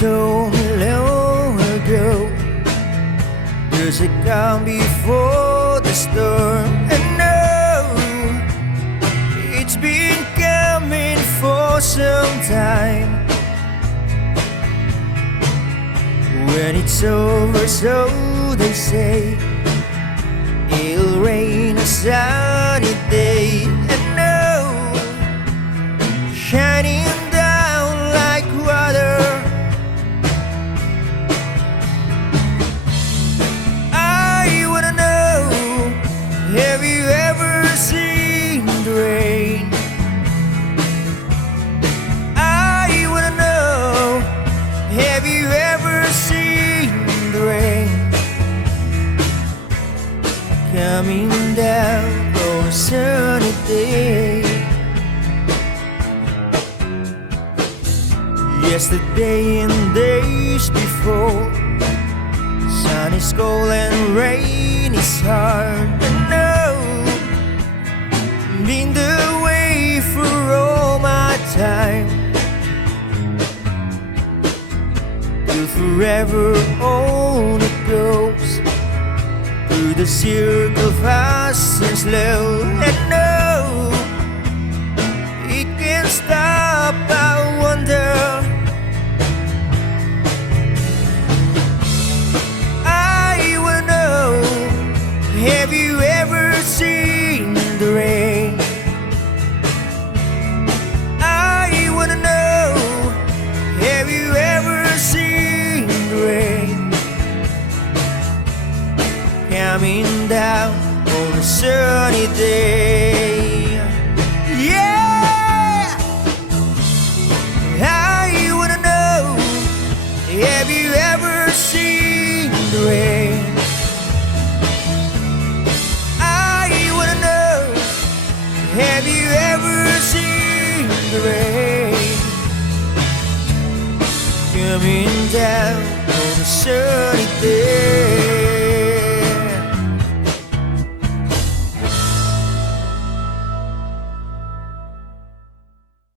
told me long ago, there's a calm before the storm. And no, it's been coming for some time. When it's over, so they say, it'll rain a sunny day. And no, shining down like water. I wanna know, have you ever seen the rain? I wanna know, have you ever seen the rain coming down on a sunny day? Yesterday and days before, sun is cold and rain is hard. And no, been the way for all my time. Till forever on it goes, through the circle fast and slow. And no, it can't stop, I wonder. I wanna know, have you ever seen the rain? I wanna know, have you ever seen the rain coming down on a sunny day? Yeah, I wanna know, have you ever seen the rain? I wanna know, have you ever seen the rain coming down on a sunny day?